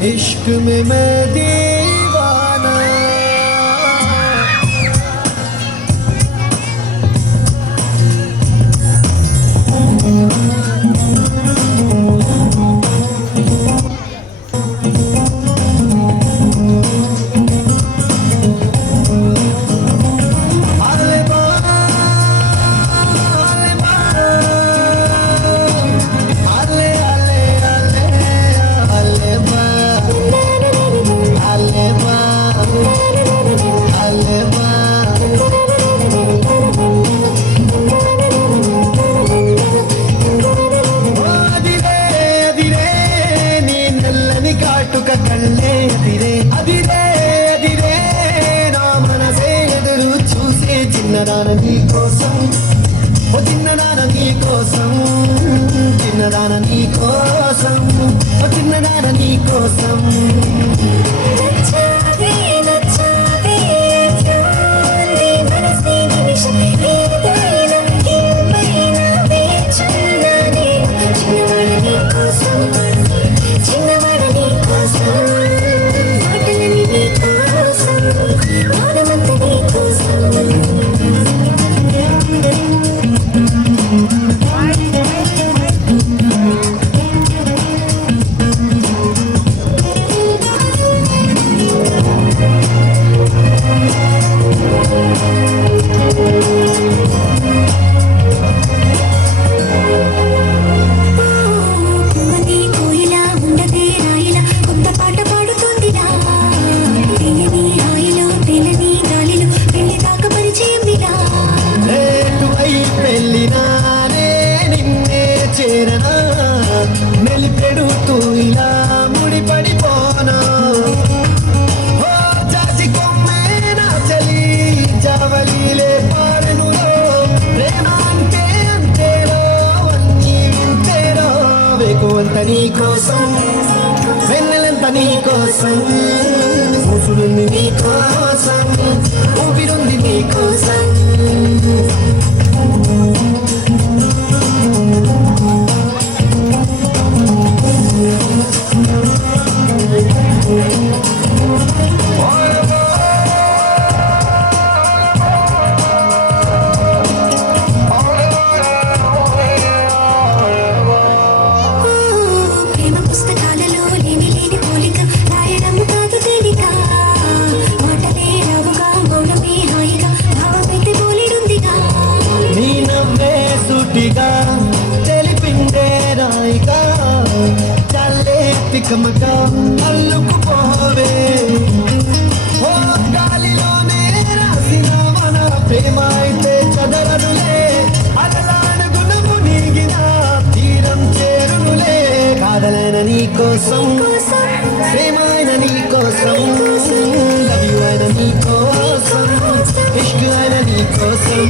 इश्क में मैं दीवाना కాటుక కళ్ళే అదిరే అదిరే అదిరే నా మనసే ఎదురు చూసే చిన్నదాన నీ కోసం ఓ చిన్నదాన నీ కోసం చిన్నదాన నీ కోసం ఓ చిన్నదాన నీ కోసం మెలిపెడుతూ ఇలా ముడిపడిపోనా ఓ జాజి కొమ్మే నా చలి జావలిలే పాడనులో ప్రేమ అంటే అంతేరో అన్నీ వింతేరో వేకువంత నీ కోసం వెన్నెలంత నీ కోసం ఊసులుంది నీ కోసం ఊపిరుంది నీ కోసం తెలిపిందే రాయిగా చల్లే తికమగా అల్లుకుపోవే ఓ గాలిలోనే రాసిన మన ప్రేమ అయితే చదరనులే అలలాడుగున మునిగిన తీరం చేరునులే కాదలైన నీ కోసం ప్రేమైన నీ కోసం లవ్ యు అయిన నీ కోసం ఇష్క్ అయిన నీ కోసం